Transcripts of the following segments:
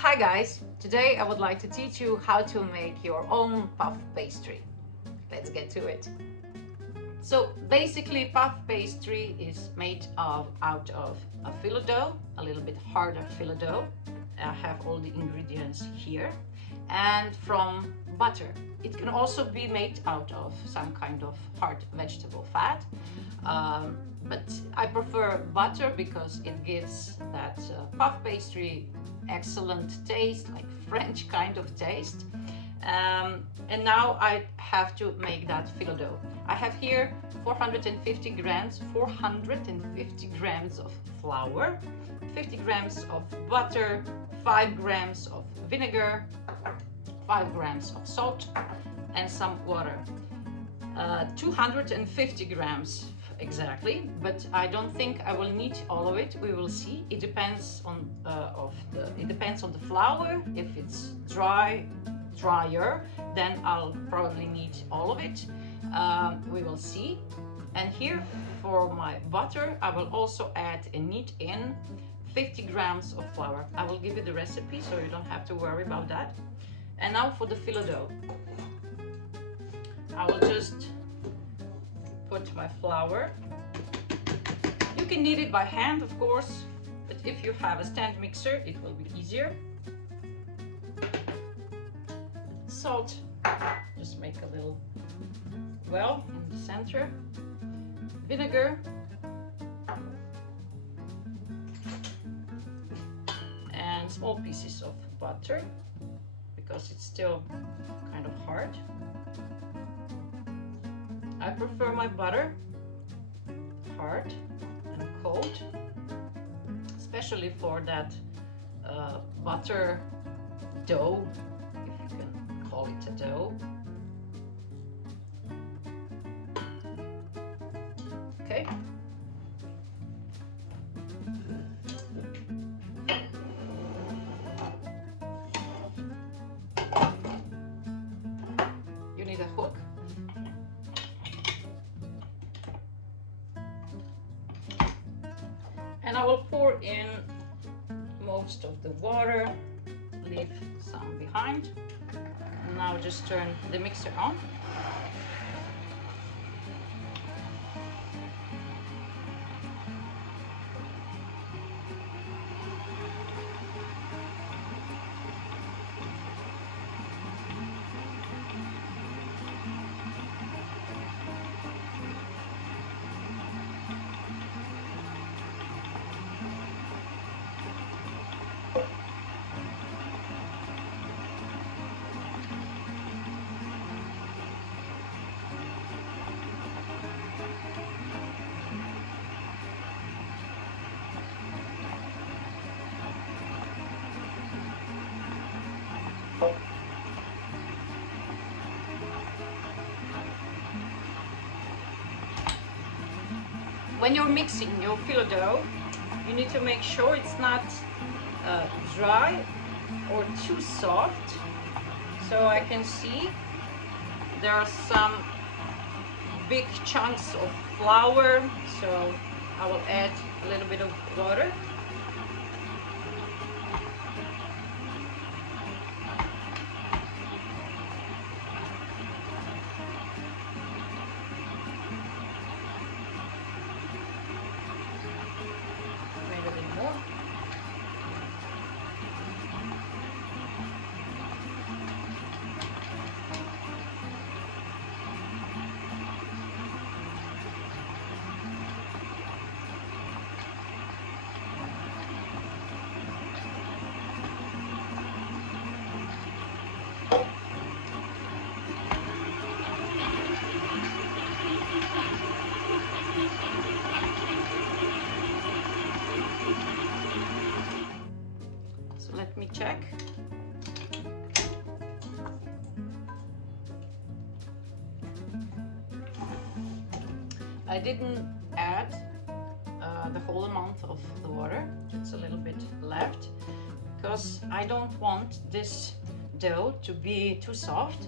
Hi guys, today I would like to teach you how to make your own puff pastry. Let's get to it. So basically puff pastry is made out of a filo dough, a little bit harder filo dough. I have all the ingredients here, and from butter. It can also be made out of some kind of hard vegetable fat, but I prefer butter because it gives that puff pastry excellent taste, like French kind of taste. And now I have to make that filo dough. I have here 450 grams of flour, 50 grams of butter, 5 grams of vinegar, 5 grams of salt, and some water. 250 grams exactly, but I don't think I will need all of it. We will see. It depends on the flour. If it's drier, then I'll probably need all of it. We will see. And here for my butter, I will also add and knead in 50 grams of flour. I will give you the recipe so you don't have to worry about that. And now for the filo dough. I will just put my flour. You can knead it by hand, of course, but if you have a stand mixer, it will be easier. Salt, just make a little well in the center. Vinegar. And small pieces of butter, because it's still kind of hard. I prefer my butter hard and cold, especially for that butter dough, if you can call it a dough. Okay. You need a hook. And I will pour in most of the water, leave some behind. And now just turn the mixer on. When you're mixing your filo dough, you need to make sure it's not dry or too soft. So I can see there are some big chunks of flour, so I will add a little bit of water. Let me check. I didn't add the whole amount of the water. It's a little bit left because I don't want this dough to be too soft.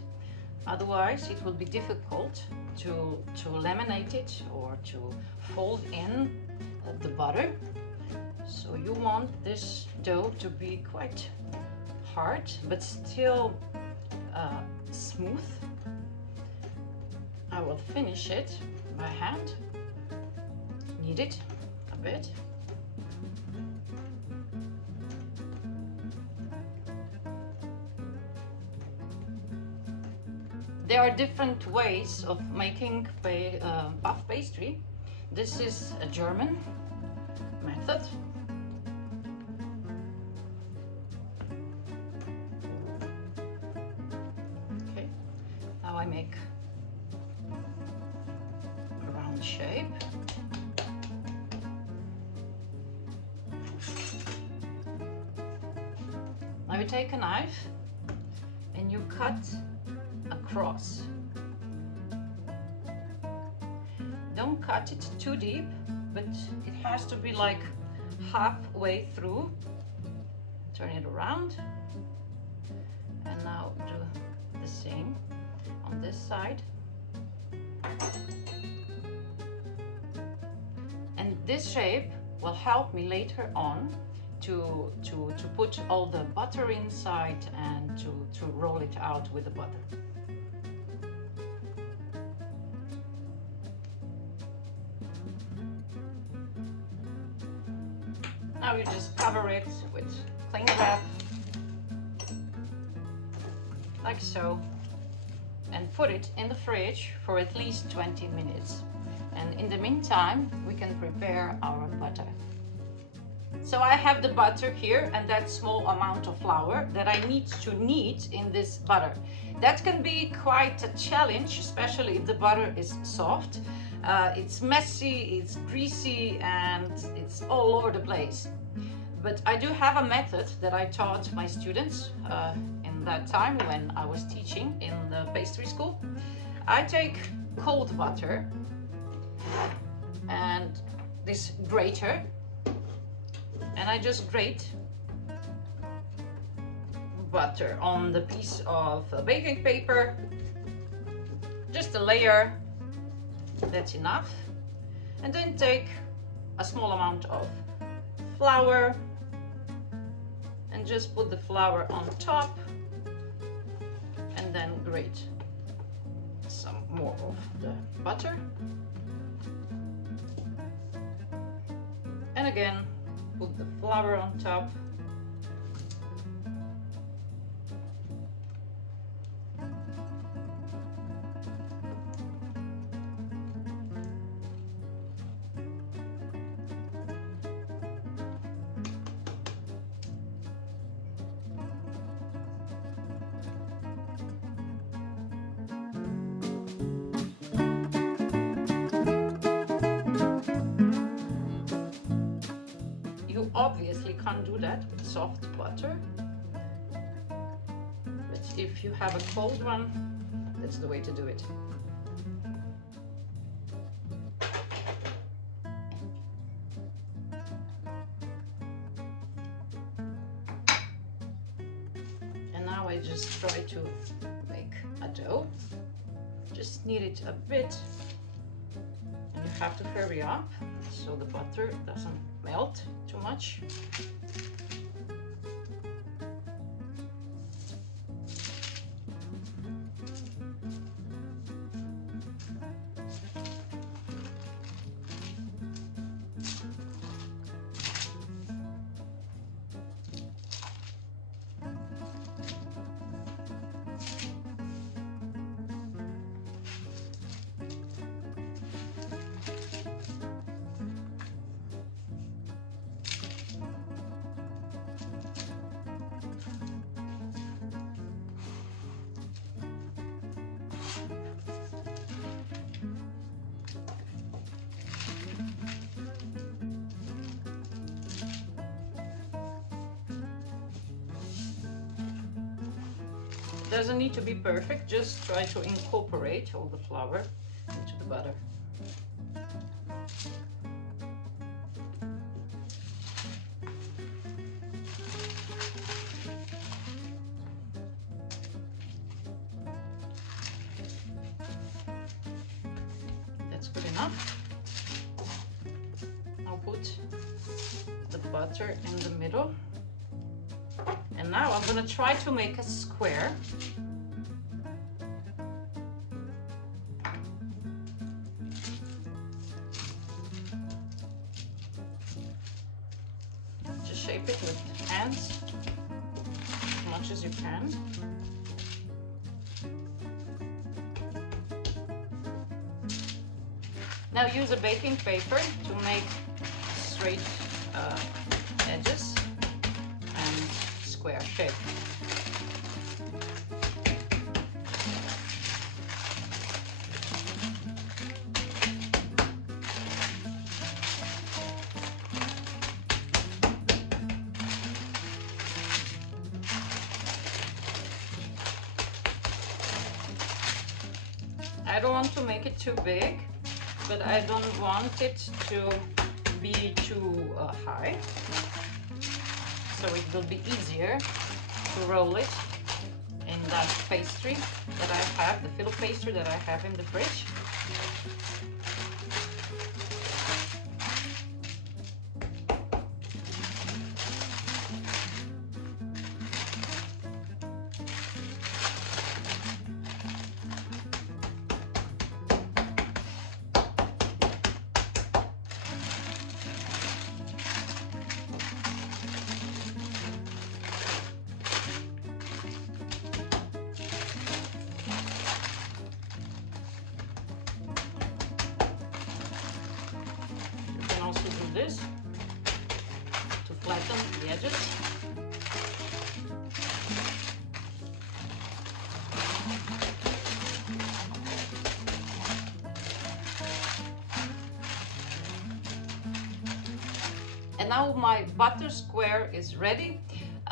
Otherwise it will be difficult to laminate it or to fold in the butter. So you want this dough to be quite hard but still smooth. I will finish it by hand. Knead it a bit. There are different ways of making puff pastry. This is a German method. Okay, now I make a round shape. Now you take a knife and you cut across. Don't cut it too deep, but it has to be like halfway through. Turn it around, and now do the same on this side. And this shape will help me later on to put all the butter inside and to roll it out with the butter. Now you just cover it with cling wrap, like so, and put it in the fridge for at least 20 minutes. And in the meantime, we can prepare our butter. So I have the butter here and that small amount of flour that I need to knead in this butter. That can be quite a challenge, especially if the butter is soft. It's messy, it's greasy, and it's all over the place. But I do have a method that I taught my students in that time when I was teaching in the pastry school. I take cold butter and this grater, and I just grate butter on the piece of baking paper, just a layer, that's enough. And then take a small amount of flour and just put the flour on top, and then grate some more of the butter. And again, put the flour on top. You obviously can't do that with soft butter, but if you have a cold one, that's the way to do it. And now I just try to make a dough. Just knead it a bit, and you have to hurry up so the butter doesn't melt too much. It doesn't need to be perfect, just try to incorporate all the flour into the butter. That's good enough. I'll put the butter in the middle. And And now I'm gonna try to make a square. Just shape it with hands as much as you can. Now use a baking paper to make straight edges and square shape. I don't want to make it too big, but I don't want it to be too high, so it will be easier to roll it in that pastry that I have, the filo pastry that I have in the fridge. This to flatten the edges. And now my butter square is ready.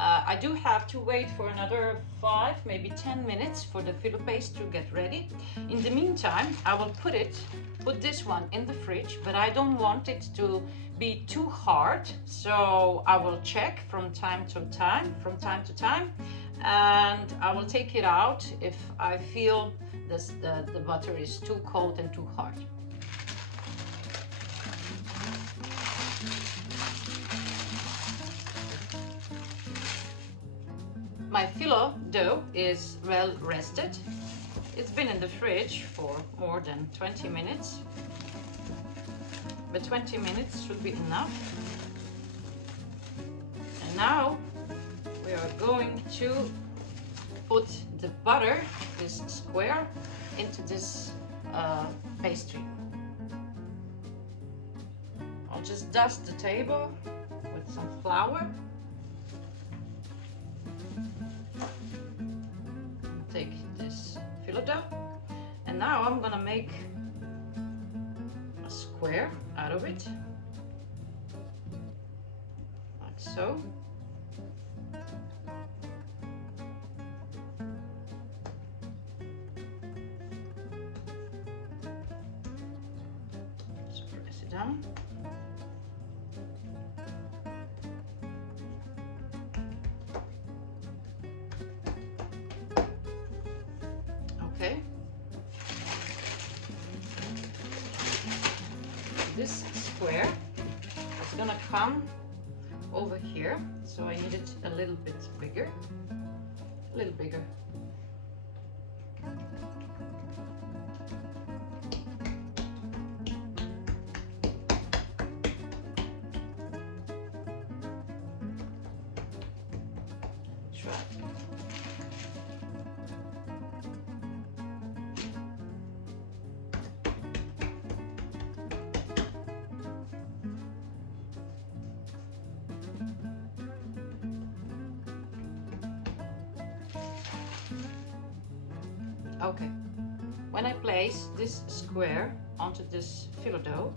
I do have to wait for another 5, maybe 10 minutes for the filo paste to get ready. In the meantime, I will put this one in the fridge, but I don't want it to be too hard, so I will check from time to time, and I will take it out if I feel the butter is too cold and too hard. My filo dough is well rested. It's been in the fridge for more than 20 minutes, but 20 minutes should be enough. And now we are going to put the butter, this square, into this pastry. I'll just dust the table with some flour. Take this filo dough, and now I'm gonna make a square out of it, like so. Just press it down. Okay. This square is gonna come over here, so I need it a little bit bigger, a little bigger. Try. Okay, when I place this square onto this filo dough,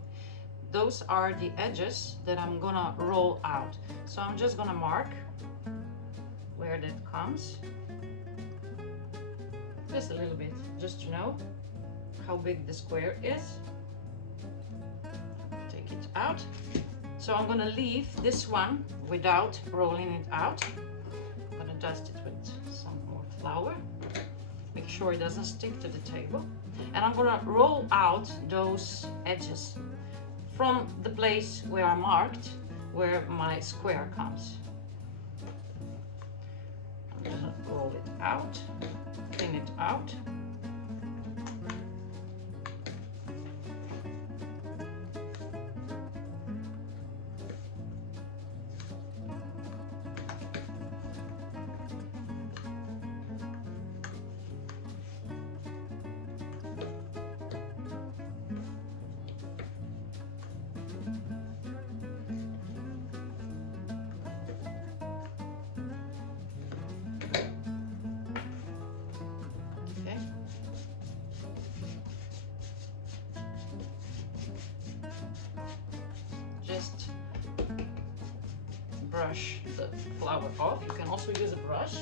those are the edges that I'm gonna roll out. So I'm just gonna mark where that comes, just a little bit, just to know how big the square is. Take it out. So I'm gonna leave this one without rolling it out. I'm gonna dust it with some more flour. Make sure it doesn't stick to the table. And I'm gonna roll out those edges from the place where I marked where my square comes. roll it out, thin it out. Just brush the flour off. You can also use a brush.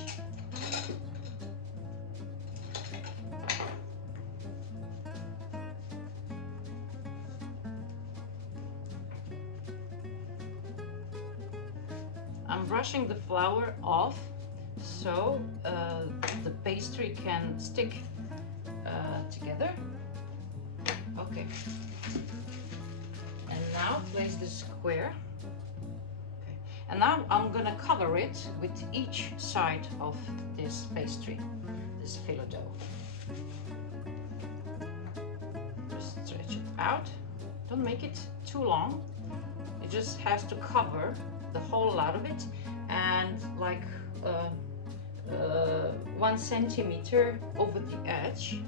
I'm brushing the flour off so the pastry can stick together. Okay. And now place the square. Okay. And now I'm gonna cover it with each side of this pastry, this filo dough. Just stretch it out. Don't make it too long. It just has to cover the whole lot of it, and like 1 centimeter over the edge.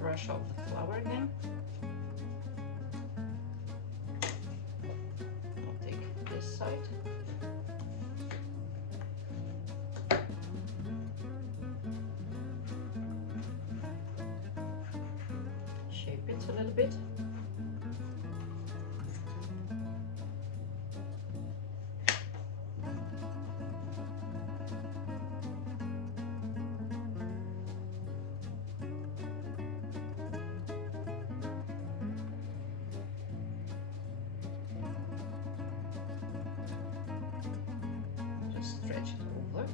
Brush off the flour again. I'll take this side. Shape it a little bit. Stretch it over.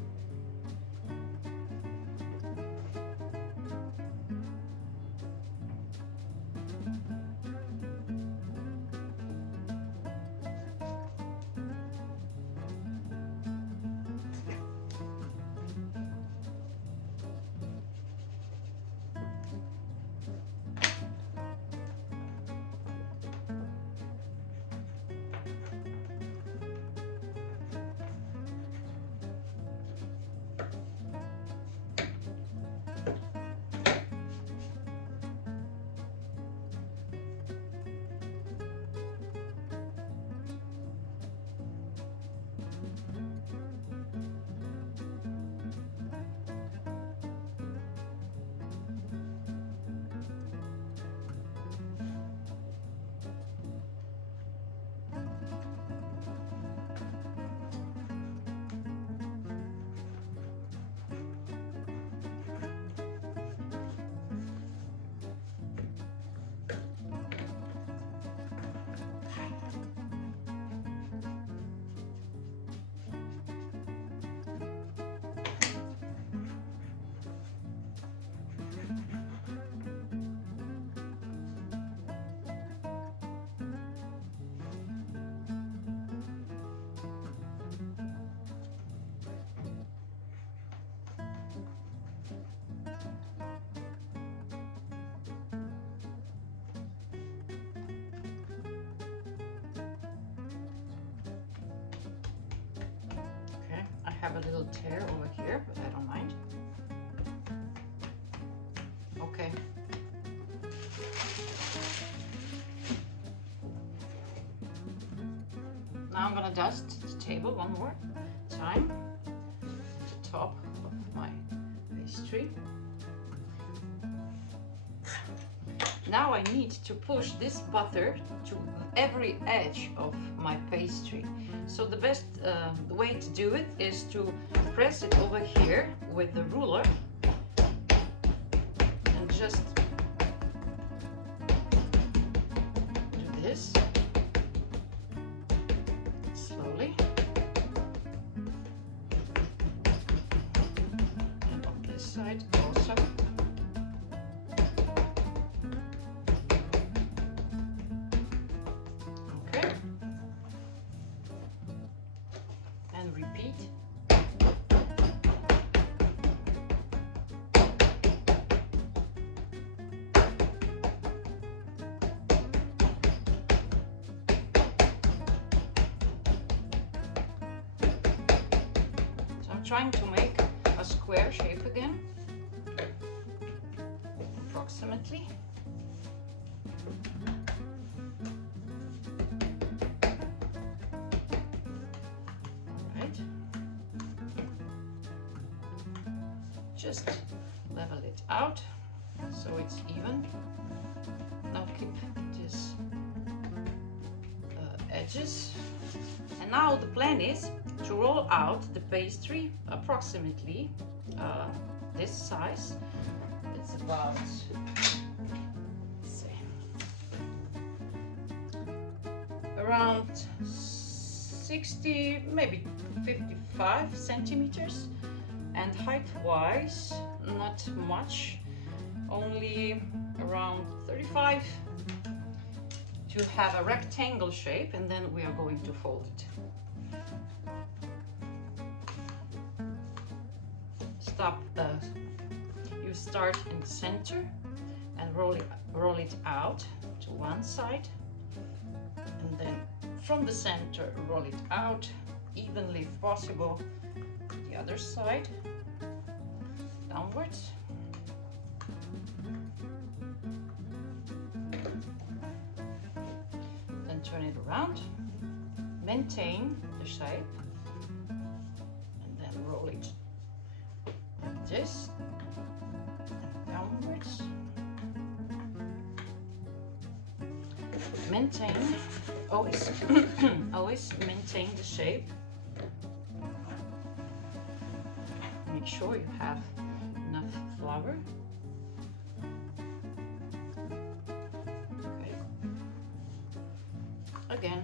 Have a little tear over here, but I don't mind. Okay. Now I'm gonna dust the table one more time, the top of my pastry. Now I need to push this butter to every edge of my pastry. So the best way to do it is to press it over here with the ruler and just do this slowly. And on this side also. Okay. And repeat. Trying to make a square shape again, approximately. Alright. Just level it out so it's even. Now keep these edges. And now the plan is to roll out the pastry approximately this size. It's about, let's see, around 60, maybe 55 centimeters, and height-wise, not much, only around 35, to have a rectangle shape, and then we are going to fold it. You start in the center and roll it out to one side, and then from the center roll it out evenly if possible the other side downwards. Then turn it around, maintain the shape, and then roll it like this and downwards. Maintain, always always maintain the shape. Make sure you have enough flour. Okay. Again.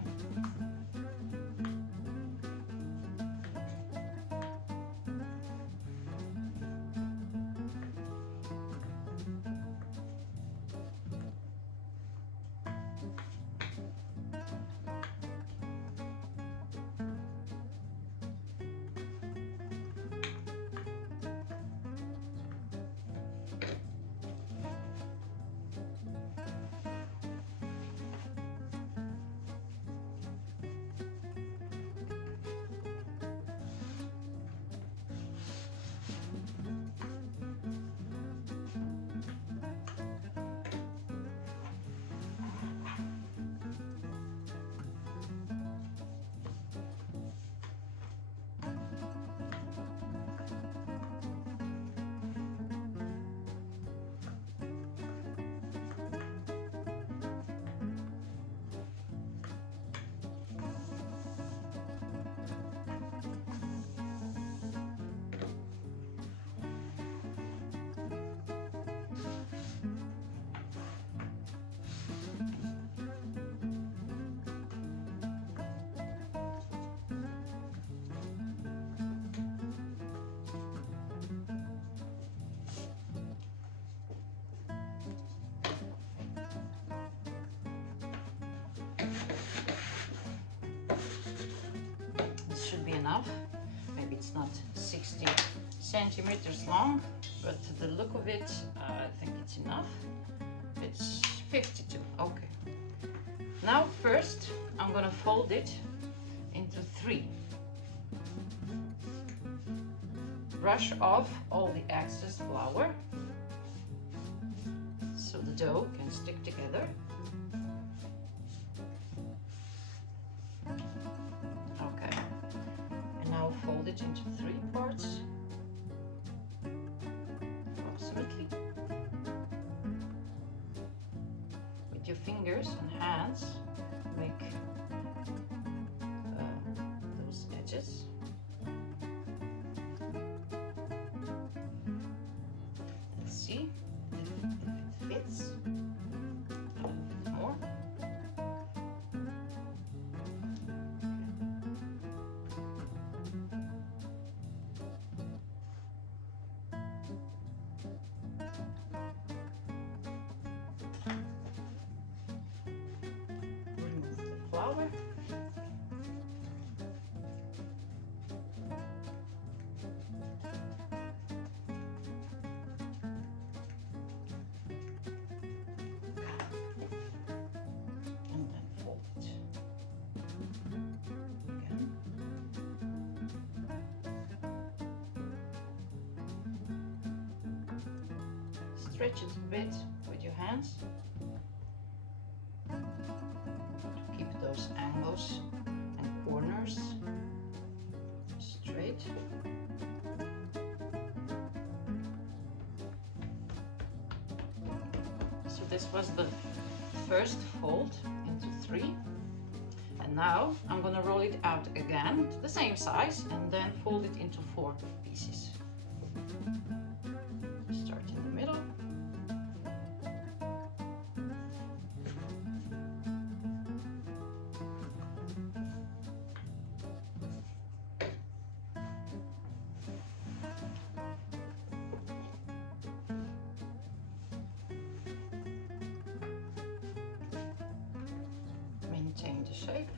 Enough. Maybe it's not 60 centimeters long, but the look of it, I think it's enough. It's 52. Okay. Now first I'm gonna fold it into 3. Brush off all the excess flour so the dough can stick together. Fold it into 3 parts, approximately. With your fingers and hands, make those edges. Let's see, the flour. And then fold it again. Stretch it a bit with your hands to keep those angles and corners straight. So this was the first fold into 3, and now I'm going to roll it out again to the same size and then fold it into 4 pieces. Start in the middle. Maintain the shape.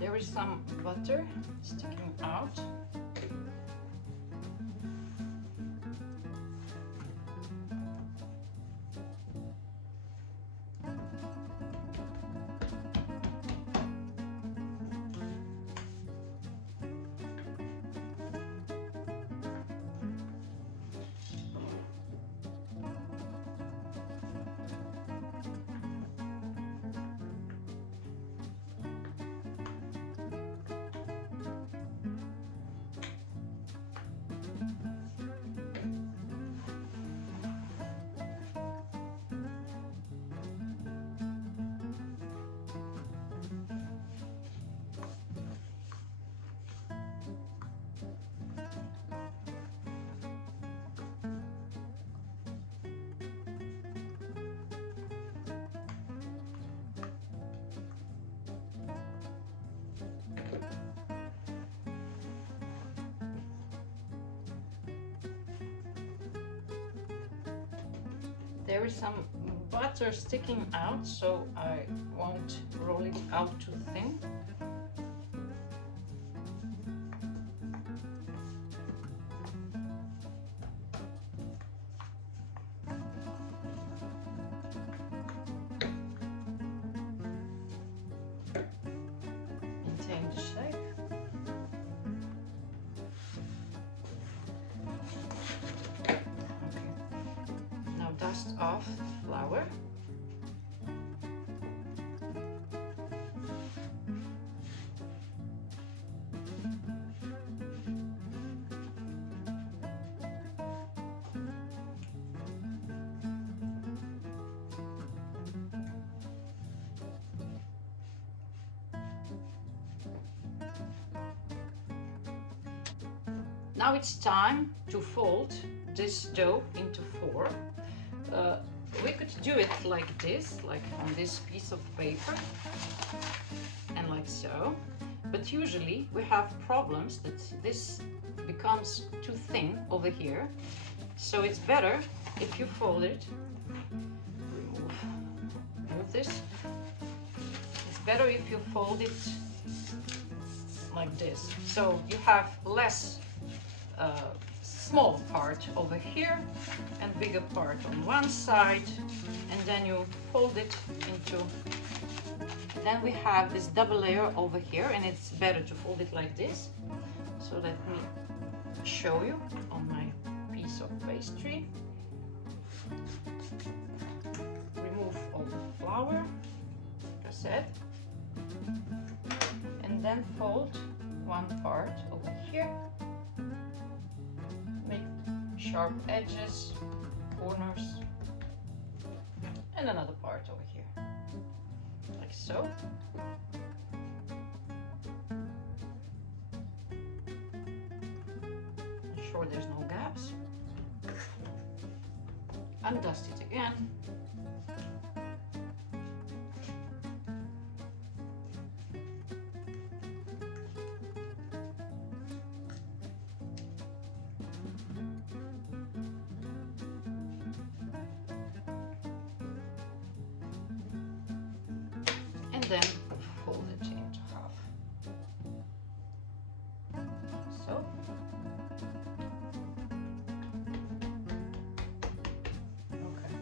There is some butter sticking out. There is some butter sticking out, so I won't roll it out too thin. Maintain the shape. Dust off flour. Now it's time to fold this dough into 4. We could do it like this, like on this piece of paper, and like so. But usually we have problems that this becomes too thin over here. So it's better if you fold it. Remove this. It's better if you fold it like this. So you have less small part over here and bigger part on one side, and then you fold it into, then we have this double layer over here, and it's better to fold it like this. So let me show you on my piece of pastry. Remove all the flour, like I said, and then fold one part over here. Sharp edges, corners, and another part over here, like so. Ensure there's no gaps. Undust it again. then fold it into half. So. Okay.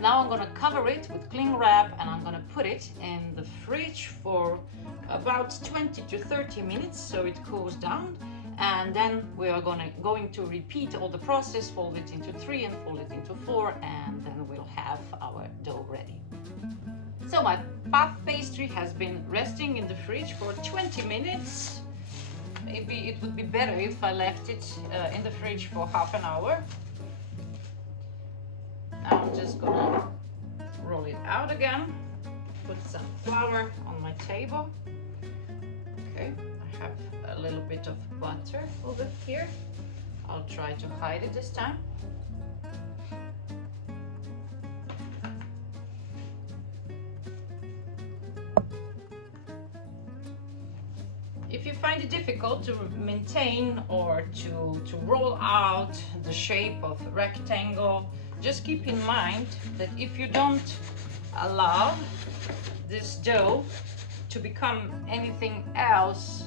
Now I'm gonna cover it with cling wrap and I'm gonna put it in the fridge for about 20 to 30 minutes so it cools down. And then we are going to repeat all the process, fold it into 3 and fold it into 4, and then we'll have our dough ready. So my puff pastry has been resting in the fridge for 20 minutes. Maybe it would be better if I left it in the fridge for half an hour. Now I'm just gonna roll it out again, put some flour on my table. Okay, I have a little bit of butter over here. I'll try to hide it this time. If you find it difficult to maintain or to roll out the shape of a rectangle, just keep in mind that if you don't allow this dough to become anything else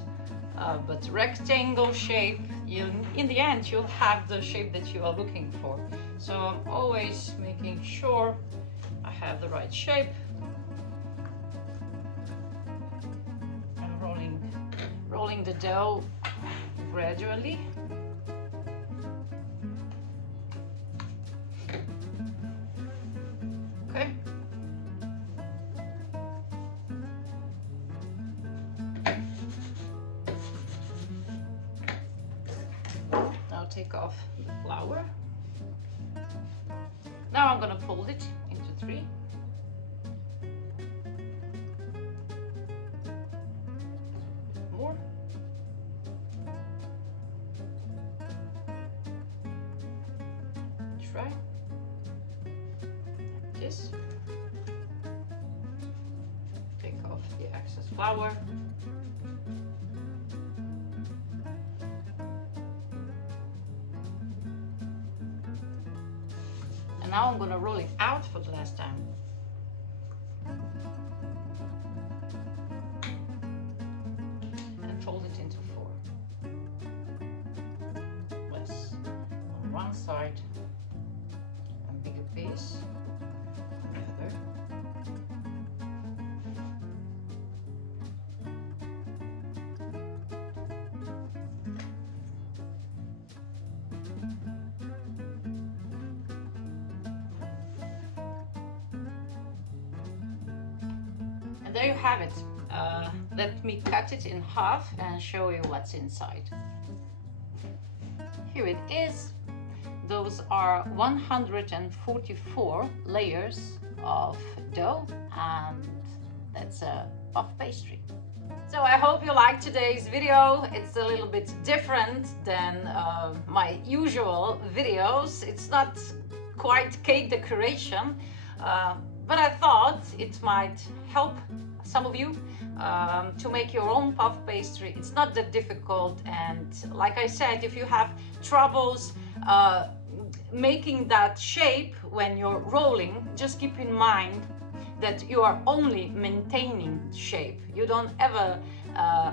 but rectangle shape, in the end you'll have the shape that you are looking for. So I'm always making sure I have the right shape and rolling the dough gradually. Okay. Now take off the flour. Now I'm gonna fold it into 3. More. Try. Like this. Take off the excess flour. And now I'm going to roll it out for the last time. And fold it into 4. Less on one side and bigger piece on the other. And there you have it. Let me cut it in half and show you what's inside. Here it is. Those are 144 layers of dough, and that's a puff pastry. So I hope you liked today's video. It's a little bit different than my usual videos. It's not quite cake decoration, but I thought it might help some of you to make your own puff pastry. It's not that difficult, and like I said, if you have troubles making that shape when you're rolling, just keep in mind that you are only maintaining shape. You don't ever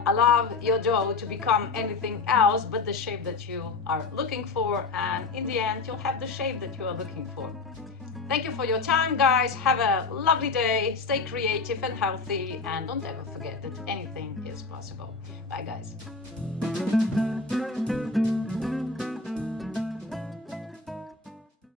allow your dough to become anything else but the shape that you are looking for, and in the end you'll have the shape that you are looking for. Thank you for your time, guys. Have a lovely day. Stay creative and healthy, and don't ever forget that anything is possible. Bye, guys.